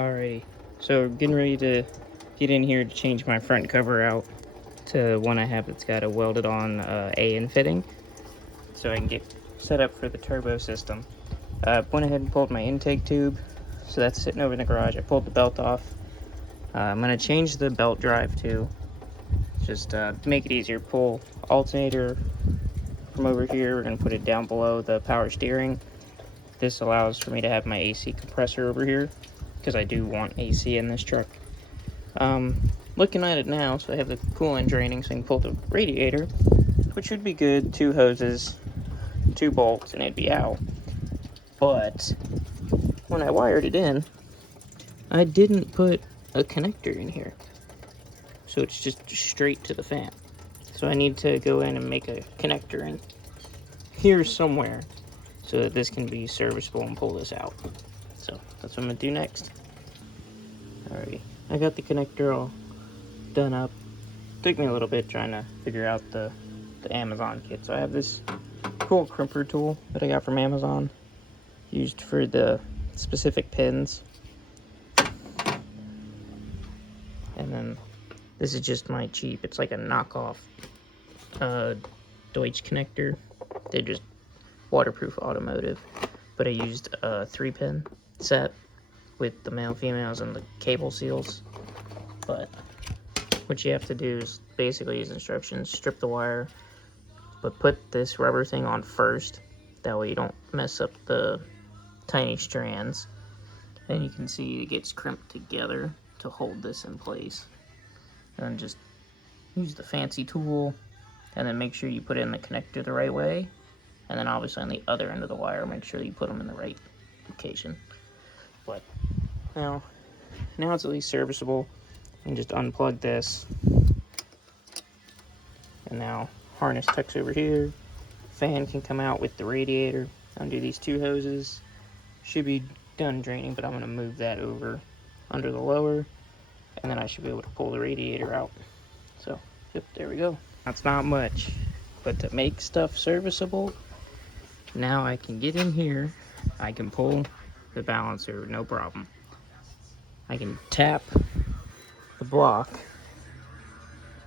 Alrighty, so getting ready to get in here to change my front cover out to one I have that's got a welded on AN fitting, so I can get set up for the turbo system. Went ahead and pulled my intake tube, so that's sitting over in the garage. I pulled the belt off. I'm going to change the belt drive too, just to make it easier. Pull alternator from over here. We're going to put it down below the power steering. This allows for me to have my AC compressor over here, because I do want AC in this truck. Looking at it now, so I have the coolant draining, so I can pull the radiator, which should be good. 2 hoses, 2 bolts, and it'd be out. But when I wired it in, I didn't put a connector in here, so it's just straight to the fan. So I need to go in and make a connector in here somewhere, so that this can be serviceable and pull this out. So that's what I'm gonna do next. Alrighty, I got the connector all done up. Took me a little bit trying to figure out the Amazon kit. So I have this cool crimper tool that I got from Amazon, used for the specific pins. And then this is just my cheap, it's like a knockoff Deutsch connector. They're just waterproof automotive, but I used a 3-pin set with the male, females, and the cable seals. But what you have to do is basically use instructions, strip the wire, but put this rubber thing on first. That way you don't mess up the tiny strands. And you can see it gets crimped together to hold this in place. And then just use the fancy tool, and then make sure you put in the connector the right way. And then obviously on the other end of the wire, make sure you put them in the right location. But now it's at least serviceable. And just unplug this. And now harness tucks over here. Fan can come out with the radiator. Undo these 2 hoses. Should be done draining, but I'm going to move that over under the lower. And then I should be able to pull the radiator out. So, yep, there we go. That's not much. But to make stuff serviceable, now I can get in here. I can pull the balancer, no problem. I can tap the block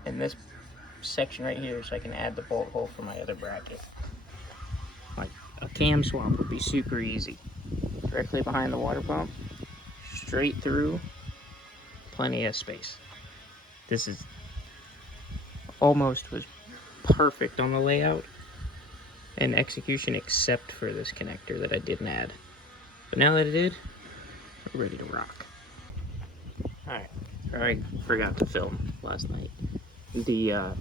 in this section right here, so I can add the bolt hole for my other bracket. Like a cam swap would be super easy. Directly behind the water pump, straight through, plenty of space. This is almost was perfect on the layout and execution, except for this connector that I didn't add. But now that I did, we're ready to rock. Alright, I forgot to film last night. The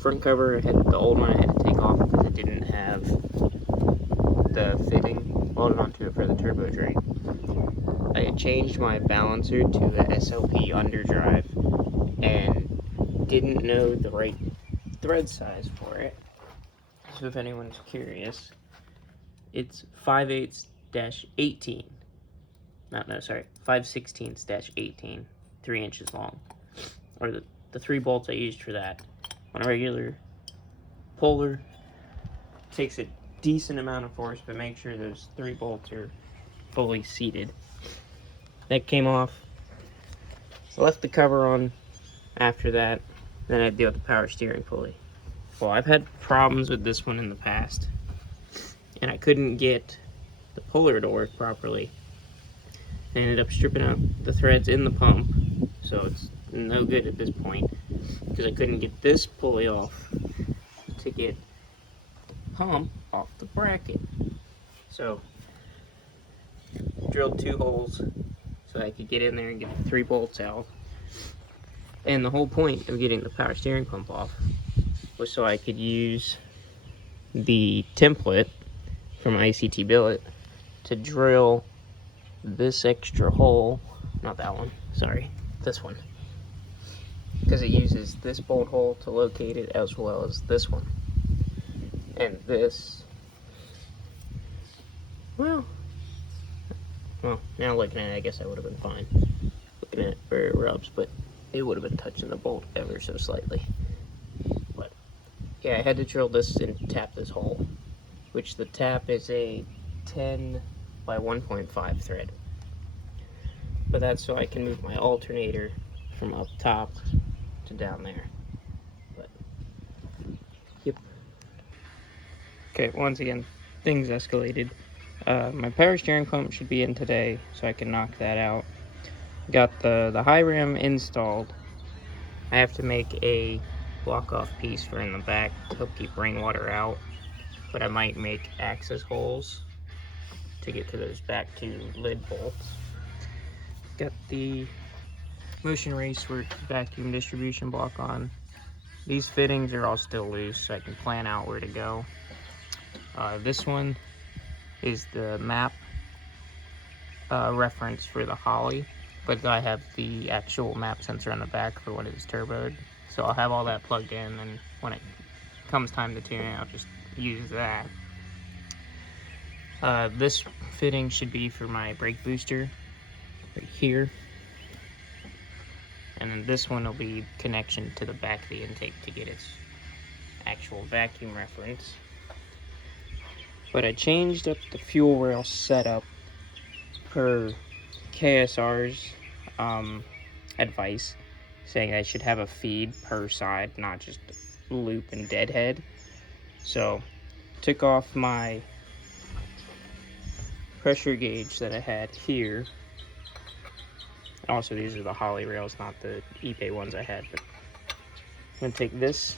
front cover, the old one I had to take off because it didn't have the fitting welded onto it for the turbo drain. I had changed my balancer to the SLP underdrive and didn't know the right thread size for it. So if anyone's curious, it's 5/8-18. No, sorry, 5/16-18, 3 inches long. Or the 3 bolts I used for that. On a regular puller, takes a decent amount of force, but make sure those 3 bolts are fully seated. That came off. I left the cover on after that. Then I had to deal with the power steering pulley. Well, I've had problems with this one in the past, and I couldn't get the puller to work properly. I ended up stripping out the threads in the pump, so it's no good at this point, because I couldn't get this pulley off to get the pump off the bracket. So, drilled 2 holes so I could get in there and get the 3 bolts out. And the whole point of getting the power steering pump off was so I could use the template from ICT Billet to drill this extra hole, not that one, sorry, this one, because it uses this bolt hole to locate it as well as this one. And this, well, now looking at it, I guess I would have been fine. Looking at it where it rubs, but it would have been touching the bolt ever so slightly. But yeah, I had to drill this and tap this hole, which the tap is a 10 by 1.5 thread. but that's so I can move my alternator from up top to down there. But yep. Okay, once again, things escalated. My power steering pump should be in today, so I can knock that out. Got the high ram installed. I have to make a block off piece for in the back to help keep rainwater out, but I might make access holes to get to those back two lid bolts. Got the Motion Racework vacuum distribution block on. These fittings are all still loose, so I can plan out where to go. This one is the map reference for the Holly, but I have the actual map sensor on the back for when it is turboed. So I'll have all that plugged in, and when it comes time to tune it, I'll just use that. This fitting should be for my brake booster right here. And then this one will be connection to the back of the intake to get its actual vacuum reference. But I changed up the fuel rail setup per KSR's advice, saying I should have a feed per side, not just loop and deadhead. So took off my pressure gauge that I had here. Also, these are the Holly rails, not the Ipe ones I had. But I'm gonna take this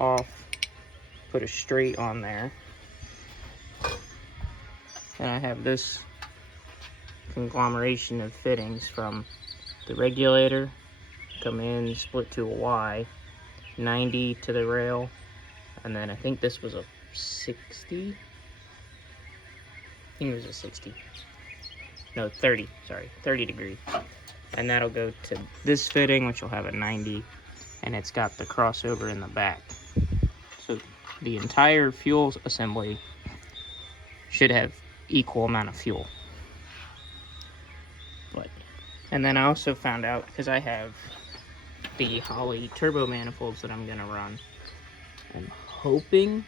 off, put a straight on there, and I have this conglomeration of fittings from the regulator, come in, split to a Y, 90 to the rail, and then I think this was a 60. I think it was a 60. No, 30. Sorry, 30 degree. And that'll go to this fitting, which will have a 90, and it's got the crossover in the back. So the entire fuel assembly should have equal amount of fuel. And then I also found out, because I have the Holly turbo manifolds that I'm gonna run, I'm hoping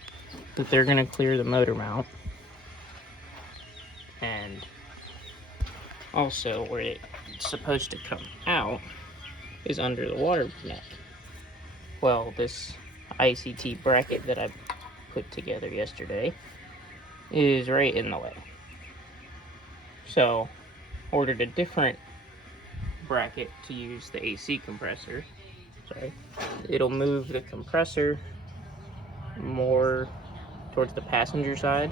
that they're gonna clear the motor mount. And also where it's supposed to come out is under the water neck. Well, this ICT bracket that I put together yesterday is right in the way. So ordered a different bracket to use the AC compressor. Sorry. It'll move the compressor more towards the passenger side,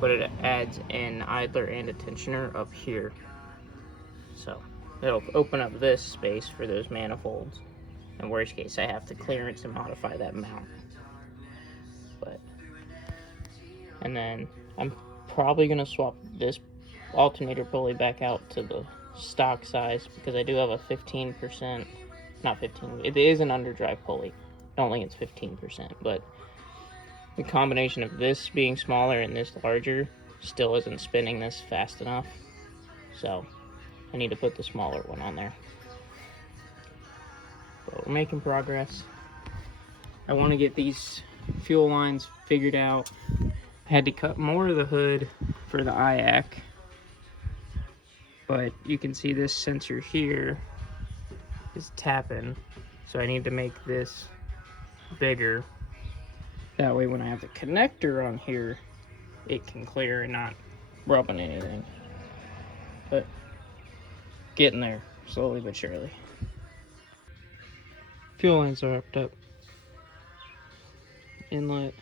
but it adds an idler and a tensioner up here. So it'll open up this space for those manifolds. In worst case, I have to clearance and modify that mount. And then I'm probably gonna swap this alternator pulley back out to the stock size, because I do have a 15%, not 15, it is an underdrive pulley. I don't think it's 15%, but the combination of this being smaller and this larger still isn't spinning this fast enough. So I need to put the smaller one on there. But we're making progress. I want to get these fuel lines figured out. I had to cut more of the hood for the IAC, but you can see this sensor here is tapping, so I need to make this bigger. That way when I have the connector on here, it can clear and not rubbing anything. But getting there, slowly but surely. Fuel lines are hooked up. Inlet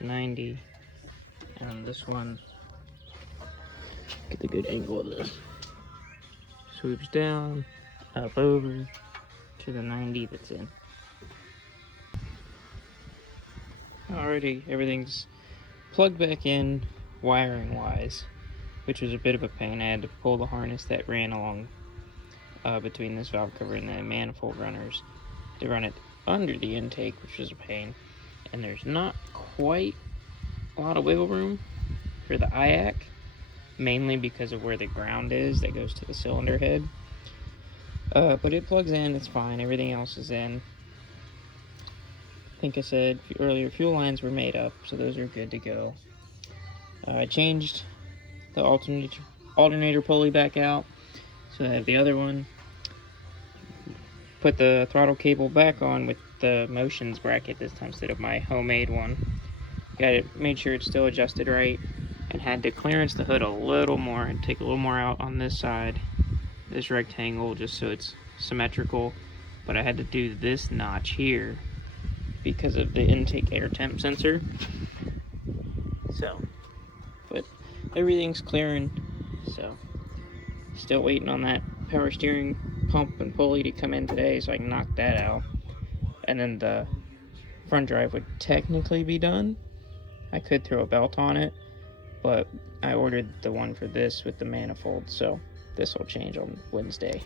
90, and this one, get the good angle of this, swoops down, up over to the 90 that's in. Alrighty, everything's plugged back in wiring wise, which was a bit of a pain. I had to pull the harness that ran along between this valve cover and the manifold runners to run it under the intake, which was a pain. And there's not quite a lot of wiggle room for the IAC, mainly because of where the ground is that goes to the cylinder head. But it plugs in, it's fine, everything else is in. I think I said earlier, fuel lines were made up, so those are good to go. I changed the alternator pulley back out, So I have the other one. Put the throttle cable back on with the motions bracket this time instead of my homemade one. Got it, made sure it's still adjusted right, and had to clearance the hood a little more and take a little more out on this side, this rectangle, just so it's symmetrical. But I had to do this notch here because of the intake air temp sensor. So, but everything's clearing, so still waiting on that power steering pump and pulley to come in today so I can knock that out. And then the front drive would technically be done. I could throw a belt on it, but I ordered the one for this with the manifold, so this will change on Wednesday.